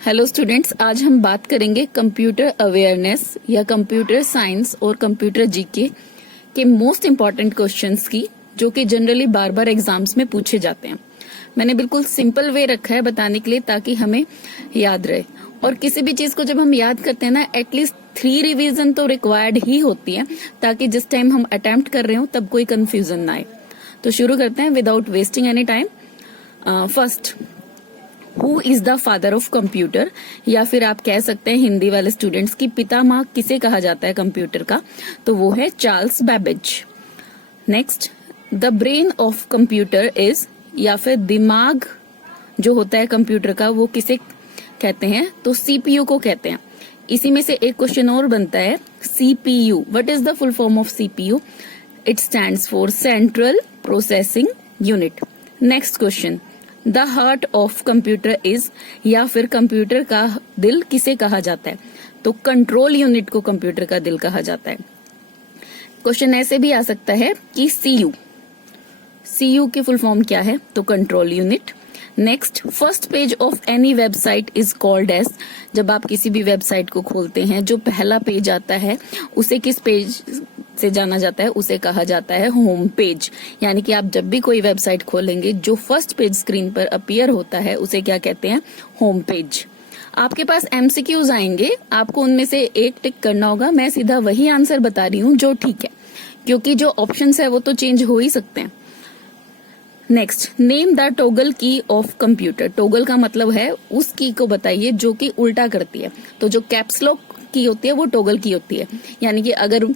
Hello students, आज हम बात करेंगे कंप्यूटर अवेयरनेस या कंप्यूटर साइंस और कंप्यूटर जीके के मोस्ट इम्पॉर्टेंट क्वेश्चंस की, जो कि जनरली बार बार एग्जाम्स में पूछे जाते हैं। मैंने बिल्कुल सिंपल वे रखा है बताने के लिए, ताकि हमें याद रहे। और किसी भी चीज को जब हम याद करते हैं ना, एटलीस्ट 3 रिवीजन तो रिक्वायर्ड ही होती है, ताकि जिस टाइम हम अटेम्प्ट कर रहे हो तब कोई कंफ्यूजन ना आए। तो शुरू करते हैं without wasting any time. First, who is the father of computer, या फिर आप कह सकते हैं हिंदी वाले स्टूडेंट्स की पितामह किसे कहा जाता है कंप्यूटर का, तो वो है Charles Babbage. Next, the brain of computer is, या फिर दिमाग जो होता है कंप्यूटर का वो किसे कहते हैं, तो सीपीयू को कहते हैं। इसी में से एक क्वेश्चन और बनता है, CPU, what is the full form of CPU? It stands for central processing unit. Next question, the heart of computer is, या फिर कंप्यूटर का दिल किसे कहा जाता है, तो कंट्रोल यूनिट को कंप्यूटर का दिल कहा जाता है। क्वेश्चन ऐसे भी आ सकता है कि सीयू की फुल फॉर्म क्या है, तो control unit. Next, first page of any website is called as, जब आप किसी भी वेबसाइट को खोलते हैं जो पहला पेज आता है उसे किस पेज से जाना जाता है, उसे कहा जाता है होम पेज। यानी कि आप जब भी कोई वेबसाइट खोलेंगे जो फर्स्ट पेज स्क्रीन पर अपीयर होता है उसे क्या कहते हैं, होम पेज। आपके पास एमसीक्यूज आएंगे, आपको उनमें से एक टिक करना होगा। मैं सीधा वही आंसर बता रही हूँ जो ठीक है, क्योंकि जो ऑप्शंस है वो तो चेंज हो ही सकते हैं। नेक्स्ट, नेम द टॉगल की ऑफ कंप्यूटर। टॉगल का मतलब है उस की को बताइए जो कि उल्टा करती है। तो जो कैप्स लॉक की होती है वो टॉगल की होती है। यानी कि अगर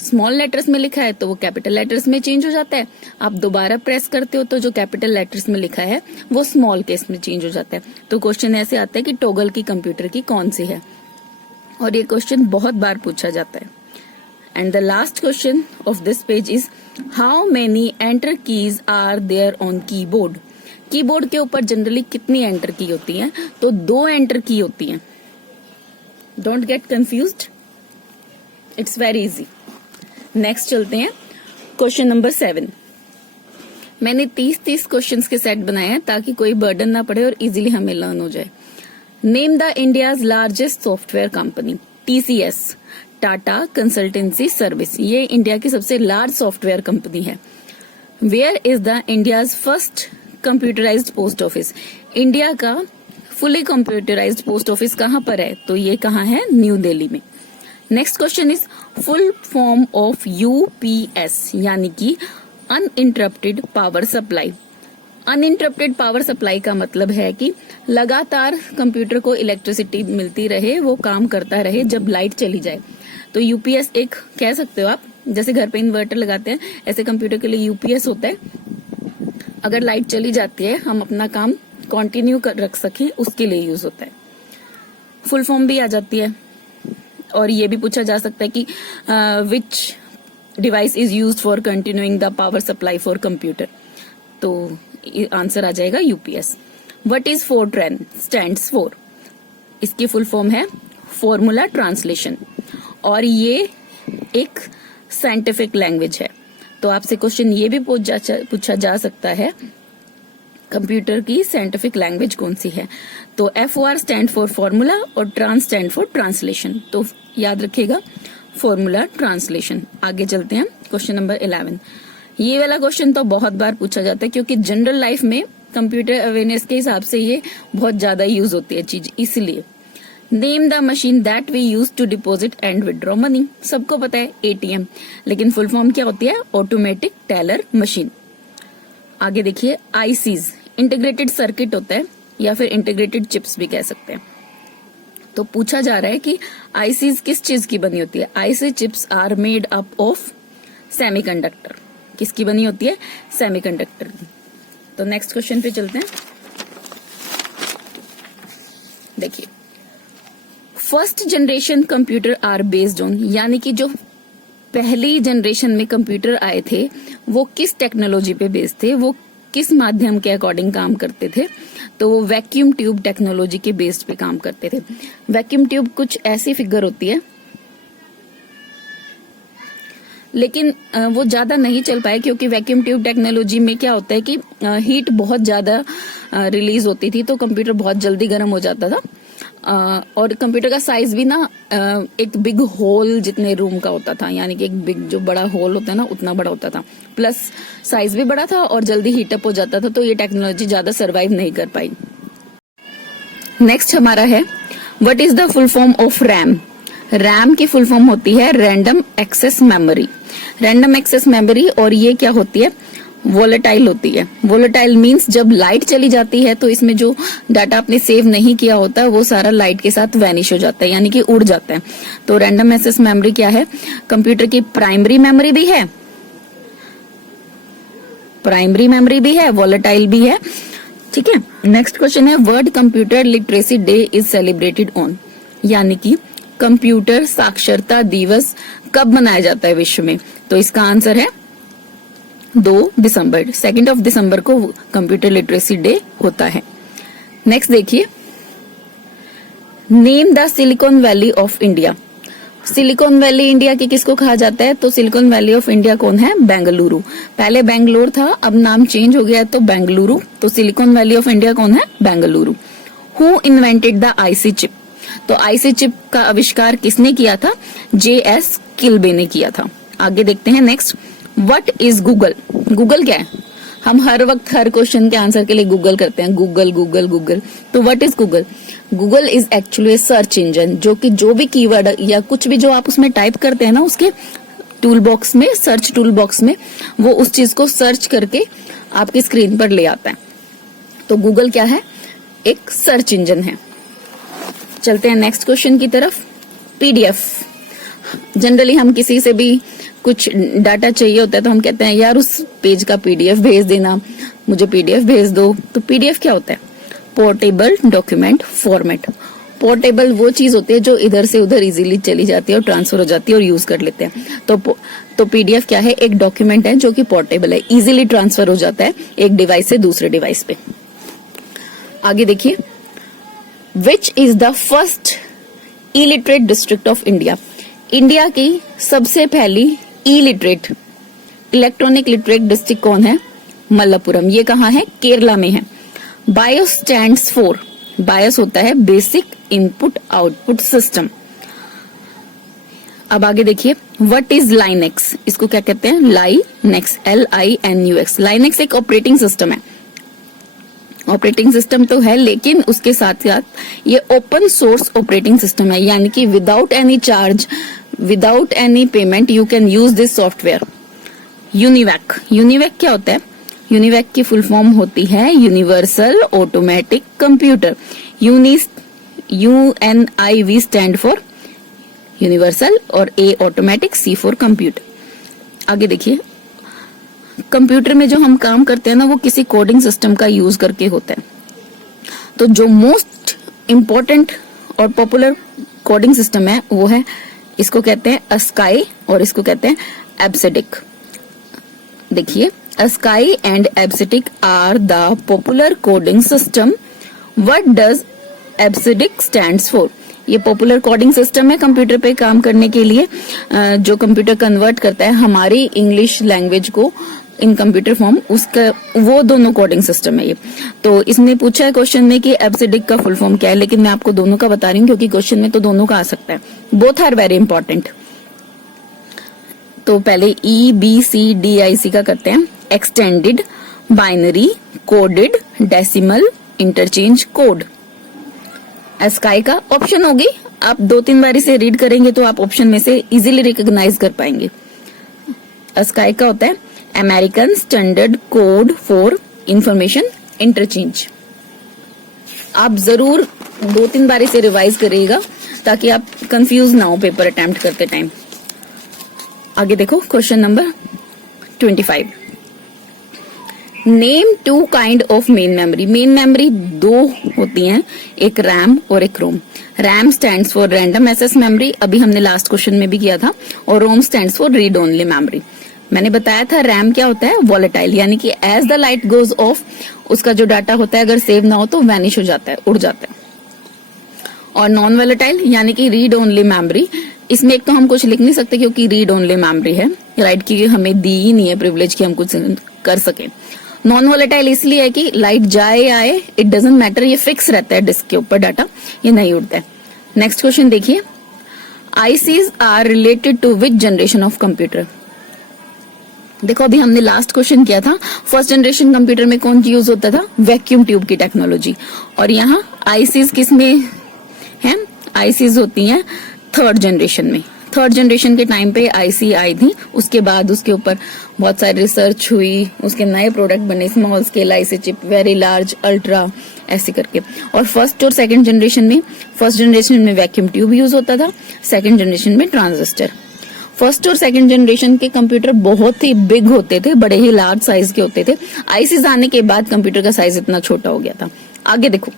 स्मॉल लेटर्स में लिखा है तो वो कैपिटल लेटर्स में चेंज हो जाता है, आप दोबारा प्रेस करते हो तो जो कैपिटल लेटर्स में लिखा है वो स्मॉल केस में चेंज हो जाता है। तो क्वेश्चन ऐसे आता है कि टॉगल की कंप्यूटर की कौन सी है, और ये क्वेश्चन बहुत बार पूछा जाता है। And the last question of this page is, how many enter keys are there on keyboard. Keyboard के ऊपर जनरली कितनी एंटर की होती है, तो 2 एंटर की होती है। Don't get confused, it's very easy. Next चलते हैं क्वेश्चन नंबर 7। मैंने 30 क्वेश्चंस के सेट बनाए हैं ताकि कोई बर्डन ना पड़े और इजीली हमें लर्न हो जाए। Name the India's largest software company. TCS, Tata consultancy service, ये इंडिया की सबसे लार्ज सॉफ्टवेयर कंपनी है। Where is the India's first computerised post office. India का फुली कंप्यूटराइज्ड पोस्ट ऑफिस कहाँ पर है, तो ये कहाँ है, न्यू दिल्ली में। Next question is full form of UPS, यानी कि uninterrupted power supply. Uninterrupted power supply का मतलब है कि लगातार कंप्यूटर को इलेक्ट्रिसिटी मिलती रहे, वो काम करता रहे जब लाइट चली जाए। तो यूपीएस एक कह सकते हो आप, जैसे घर पे इन्वर्टर लगाते हैं ऐसे कंप्यूटर के लिए यूपीएस होता है। अगर लाइट चली जाती है हम अपना काम कंटिन्यू कर रख सके, उसके लिए यूज होता है। फुल फॉर्म भी आ जाती है, और ये भी पूछा जा सकता है कि which device is used for continuing the power supply for computer, तो आंसर आ जाएगा UPS. What is FORTRAN stands for, इसकी फुल फॉर्म है फॉर्मूला ट्रांसलेशन, और ये एक साइंटिफिक लैंग्वेज है। तो आपसे क्वेश्चन ये भी पूछा जा सकता है, कंप्यूटर की साइंटिफिक लैंग्वेज कौन सी है, तो FOR स्टैंड फॉर फॉर्मूला और ट्रांस स्टैंड फॉर ट्रांसलेशन। तो याद रखिएगा फॉर्मूला ट्रांसलेशन। आगे चलते हैं क्वेश्चन नंबर 11। ये वाला क्वेश्चन तो बहुत बार पूछा जाता है, क्योंकि जनरल लाइफ में कंप्यूटर अवेयरनेस के हिसाब से ये बहुत ज्यादा यूज होती है चीज, इसलिए। Name the machine that we use to deposit and withdraw money. सबको पता है ATM, लेकिन फुल फॉर्म क्या होती है, ऑटोमेटिक टेलर मशीन। आगे देखिए, आईसीज इंटीग्रेटेड सर्किट होता है, या फिर इंटीग्रेटेड चिप्स भी कह सकते हैं। तो पूछा जा रहा है कि आईसीज किस चीज की बनी होती है। IC chips are made up of semiconductor. किसकी बनी होती है, सेमीकंडक्टर की। तो नेक्स्ट क्वेश्चन पे चलते हैं। देखिए, first generation computer are based on, यानी कि जो पहली जनरेशन में कंप्यूटर आए थे वो किस टेक्नोलॉजी पे बेस्ड थे, वो किस माध्यम के अकॉर्डिंग काम करते थे, तो वो वैक्यूम ट्यूब टेक्नोलॉजी के बेस्ड पे काम करते थे। वैक्यूम ट्यूब कुछ ऐसी फिगर होती है, लेकिन वो ज्यादा नहीं चल पाए, क्योंकि वैक्यूम ट्यूब टेक्नोलॉजी में क्या होता है कि हीट बहुत ज्यादा रिलीज होती थी, तो कंप्यूटर बहुत जल्दी गर्म हो जाता था। और कंप्यूटर का साइज भी ना एक बिग होल जितने रूम का होता था, यानी कि एक बिग जो बड़ा होल होता है ना उतना बड़ा होता था, प्लस साइज भी बड़ा था और जल्दी हीटअप हो जाता था, तो ये टेक्नोलॉजी ज्यादा सरवाइव नहीं कर पाई। नेक्स्ट हमारा है what is the full form of RAM. RAM की फुल फॉर्म होती है random access memory. Random access memory, और ये क्या होती है, वोलेटाइल होती है। वोलेटाइल मींस जब लाइट चली जाती है तो इसमें जो डाटा आपने सेव नहीं किया होता वो सारा लाइट के साथ वैनिश हो जाता है, यानी कि उड़ जाता है। तो रैंडम एक्सेस मेमोरी क्या है, कंप्यूटर की प्राइमरी मेमोरी भी है, प्राइमरी मेमोरी भी है, वोलेटाइल भी है, ठीक है। नेक्स्ट क्वेश्चन है world computer literacy day is celebrated on, यानी कि कंप्यूटर साक्षरता दिवस कब मनाया जाता है विश्व में। तो इसका आंसर है 2 दिसंबर, 2 दिसंबर को कंप्यूटर लिटरेसी डे होता है। नेक्स्ट देखिए, name the silicon valley of India. Silicon valley India की किसको कहा जाता है, तो सिलिकॉन वैली ऑफ इंडिया कौन है, बेंगलुरु। पहले बेंगलोर था, अब नाम चेंज हो गया है तो बेंगलुरु, तो सिलिकॉन वैली ऑफ इंडिया कौन है, Bengaluru. Who invented the IC chip, तो आईसी चिप का आविष्कार किसने किया था, JS किल्बे ने किया था। आगे देखते हैं next, what is Google. Google क्या है, हम हर वक्त हर क्वेश्चन के आंसर के लिए गूगल करते हैं, गूगल गूगल गूगल। तो what is Google, Google is actually search engine, जो कि जो भी कीवर्ड या कुछ भी जो आप उसमें टाइप करते हैं ना, उसके टूल बॉक्स में, सर्च टूल बॉक्स में, वो उस चीज को सर्च करके आपकी स्क्रीन पर ले आता है। तो गूगल क्या है, एक सर्च इंजन है। चलते हैं नेक्स्ट क्वेश्चन की तरफ, PDF। जनरली हम किसी से भी कुछ डाटा चाहिए होता है तो हम कहते हैं यार उस पेज का PDF भेज देना, मुझे PDF भेज दो। तो PDF क्या होता है, पोर्टेबल डॉक्यूमेंट फॉर्मेट। पोर्टेबल वो चीज होती है जो इधर से उधर इजीली चली जाती है और ट्रांसफर हो जाती है और यूज कर लेते हैं। तो PDF क्या है, एक डॉक्यूमेंट है जो कि पोर्टेबल है, इजीली ट्रांसफर हो जाता है एक डिवाइस से दूसरे डिवाइस पे। आगे देखिए, which is the first illiterate district of India. India की सबसे पहली इलिटरेट, इलेक्ट्रॉनिक लिटरेट डिस्ट्रिक्ट कौन है, मलप्पुरम। ये कहाँ है, केरला में है। बायोस स्टैंड्स फॉर, बायोस होता है बेसिक इनपुट आउटपुट सिस्टम। अब आगे देखिए, व्हाट इज लाइनेक्स, इसको क्या कहते हैं, लाइनेक्स, LINUX। लाइनेक्स एक ऑपरेटिंग सिस्टम है, ऑपरेटिंग सिस्टम तो है लेकिन उसके साथ साथ ये ओपन सोर्स ऑपरेटिंग सिस्टम है, यानी कि without any charge, without any payment you can use this software. UNIVAC, UNIVAC क्या होता है, यूनिवैक की फुल फॉर्म होती है universal automatic computer. UNIV stand for universal और A automatic, C for computer. आगे देखिए, कंप्यूटर में जो हम काम करते हैं ना वो किसी कोडिंग सिस्टम का यूज करके होता है। तो जो मोस्ट इम्पोर्टेंट और पॉपुलर कोडिंग सिस्टम है वो है, इसको कहते हैं अस्काई और इसको कहते हैं एब्सिडिक। देखिए, ASCII and EBCDIC are the popular coding system. What does EBCDIC stands for, ये पॉपुलर कोडिंग सिस्टम है कंप्यूटर पे काम करने के लिए, जो कंप्यूटर कन्वर्ट करता है हमारी इंग्लिश लैंग्वेज को इन कंप्यूटर फॉर्म, उसका वो दोनों कोडिंग सिस्टम है ये। तो इसमें पूछा है क्वेश्चन में कि एब्सिडिक का फुल फॉर्म क्या है, लेकिन मैं आपको दोनों का बता रही हूँ क्योंकि क्वेश्चन में तो दोनों का आ सकता है, बोथ आर वेरी इंपॉर्टेंट। तो पहले EBCDIC का करते हैं, extended, binary, coded, decimal, interchange code. ASCII का ऑप्शन होगी, आप 2-3 बार इसे रीड करेंगे तो आप ऑप्शन में से इजीली रिकॉग्नाइज कर पाएंगे। अस्काई का होता है American standard code for information interchange. आप जरूर 2-3 बार इसे रिवाइज करिएगा ताकि आप कंफ्यूज ना हो पेपर अटेम्प्ट करते टाइम। आगे देखो, question number 25, name 2 kind of main memory. Main memory 2 होती हैं, एक रैम और एक ROM. RAM stands for random access memory, अभी हमने लास्ट क्वेश्चन में भी किया था, और ROM stands for read only memory. मैंने बताया था रैम क्या होता है, वॉलेटाइल, यानी कि as the light goes off उसका जो डाटा होता है अगर सेव ना हो तो वैनिश हो जाता है, उड़ जाता है। और नॉन वॉलेटाइल यानी कि रीड ओनली मेमोरी, इसमें एक तो हम कुछ लिख नहीं सकते क्योंकि रीड ओनली मेमोरी है, राइट की हमें दी ही नहीं है प्रिविलेज कि हम कुछ कर सके। नॉन वोलेटाइल इसलिए है कि लाइट जाए या आए इट डजेंट मैटर, ये फिक्स रहता है डिस्क के ऊपर डाटा, ये नहीं उड़ता है। नेक्स्ट क्वेश्चन देखिए, ICs are related to which generation of computer. देखो अभी हमने लास्ट क्वेश्चन किया था, फर्स्ट जनरेशन कंप्यूटर में कौन यूज होता था, वैक्यूम ट्यूब की टेक्नोलॉजी, और यहाँ आईसीज किस में है, आईसीज होती हैं थर्ड जनरेशन में। थर्ड जनरेशन के टाइम पे आईसी आई थी, उसके बाद उसके ऊपर बहुत सारी रिसर्च हुई, उसके नए प्रोडक्ट बने, small scale IC chip, very large, ultra, ऐसे करके। और फर्स्ट और सेकंड जनरेशन में, फर्स्ट जनरेशन में वैक्यूम ट्यूब यूज होता था, सेकंड जनरेशन में ट्रांजिस्टर। फर्स्ट और सेकंड जनरेशन के कंप्यूटर बहुत ही बिग होते थे, बड़े ही लार्ज साइज के होते थे। आईसीज आने के बाद कंप्यूटर का साइज इतना छोटा हो गया था। आगे देखो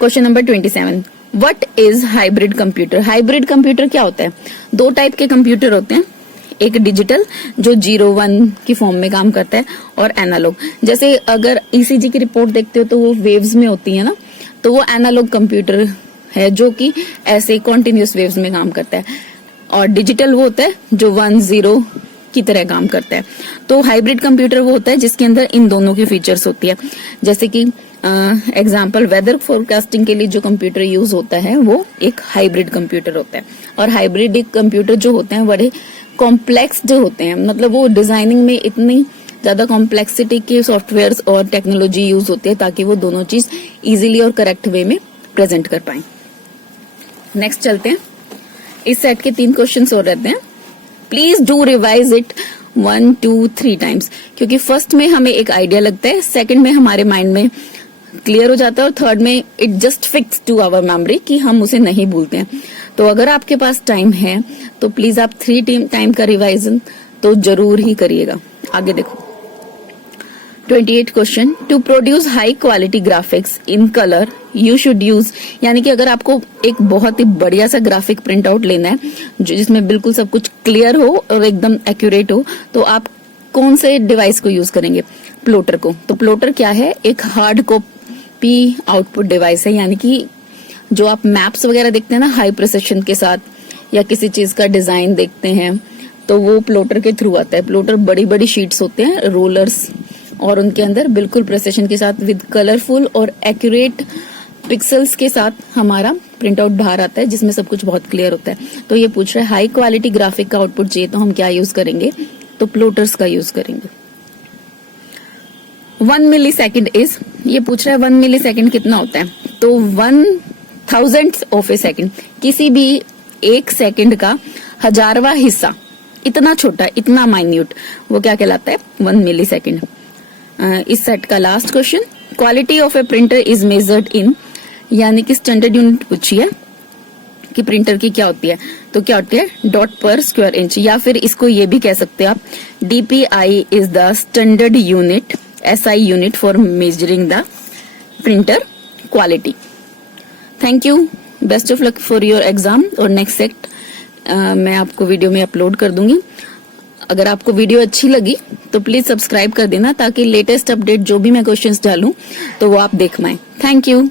question number 27, what is hybrid computer. Hybrid computer क्या होता है, दो टाइप के कंप्यूटर होते हैं, एक डिजिटल जो 0-1 की फॉर्म में काम करता है, और एनालॉग। जैसे अगर ईसीजी की रिपोर्ट देखते हो तो वो वेव्स में होती है ना, तो वो एनालॉग कंप्यूटर है जो कि ऐसे कॉन्टिन्यूस वेव्स में काम करता है, और डिजिटल वो होता है जो 1-0 की तरह काम करता है। तो हाइब्रिड कंप्यूटर वो होता है जिसके अंदर इन दोनों की फीचर्स होती है। जैसे कि एग्जाम्पल वेदर फोरकास्टिंग के लिए जो कंप्यूटर यूज होता है वो एक हाइब्रिड कंप्यूटर होता है। और हाइब्रिड कंप्यूटर जो होते हैं बड़े कॉम्प्लेक्स जो होते हैं, मतलब वो डिजाइनिंग में इतनी ज्यादा कॉम्प्लेक्सिटी के सॉफ्टवेयर और टेक्नोलॉजी यूज होती है ताकि वो दोनों चीज इजीली और करेक्ट वे में प्रेजेंट कर पाए। नेक्स्ट चलते हैं, इस सेट के 3 क्वेश्चन और रहते हैं। Please do revise it 1, 2, 3 times, क्योंकि फर्स्ट में हमें एक आइडिया लगता है, सेकंड में हमारे माइंड में क्लियर हो जाता है, और थर्ड में it just fix to our memory कि हम उसे नहीं भूलते हैं। तो अगर आपके पास टाइम है तो प्लीज आप 3 टाइम का रिवाइजन तो जरूर ही करिएगा। आगे देखो 28 question, to produce high quality graphics in colour you should use, यानी कि अगर आपको एक बहुत ही बढ़िया सा ग्राफिक प्रिंट आउट लेना है जो जिसमें बिल्कुल सब कुछ क्लियर हो और एकदम एक्यूरेट हो, तो आप कौन से डिवाइस को यूज करेंगे, प्लॉटर को। तो प्लॉटर क्या है, एक हार्ड कॉपी आउटपुट डिवाइस है, यानी कि जो आप मैप्स वगैरह देखते हैं ना हाई प्रिसिशन के साथ, या किसी चीज का डिजाइन देखते हैं तो वो प्लॉटर के थ्रू आता है। प्लॉटर बड़ी बड़ी शीट्स होते हैं, रोलर्स, और उनके अंदर बिल्कुल प्रिसिशन के साथ विद कलरफुल और एक्यूरेट पिक्सल्स के साथ हमारा प्रिंट आउट बाहर आता है जिसमें सब कुछ बहुत क्लियर होता है। तो ये पूछ रहा है हाई क्वालिटी ग्राफिक का आउटपुट चाहिए तो हम क्या यूज करेंगे, तो प्लॉटर्स का यूज करेंगे। 1 मिली सेकेंड इज, ये पूछ रहा है 1 मिली सेकेंड कितना होता है, तो 1,000th ऑफ ए सेकेंड, किसी भी एक सेकेंड का 1000वां हिस्सा, इतना छोटा, इतना माइन्यूट, वो क्या कहलाता है, 1 मिली सेकेंड। इस सेट का last question, quality of A printer is measured in, यानी कि स्टैंडर्ड यूनिट पूछी है कि प्रिंटर की क्या होती है, तो क्या होती है, डॉट पर स्क्वायर इंच, या फिर इसको ये भी कह सकते हैं आप, DPI is the standard unit, SI unit for measuring the printer quality. Thank you, best of luck for your exam. और नेक्स्ट सेट मैं आपको वीडियो में अपलोड कर दूंगी। अगर आपको वीडियो अच्छी लगी तो प्लीज सब्सक्राइब कर देना ताकि लेटेस्ट अपडेट जो भी मैं क्वेश्चंस डालूं तो वो आप देख पाएं। Thank you.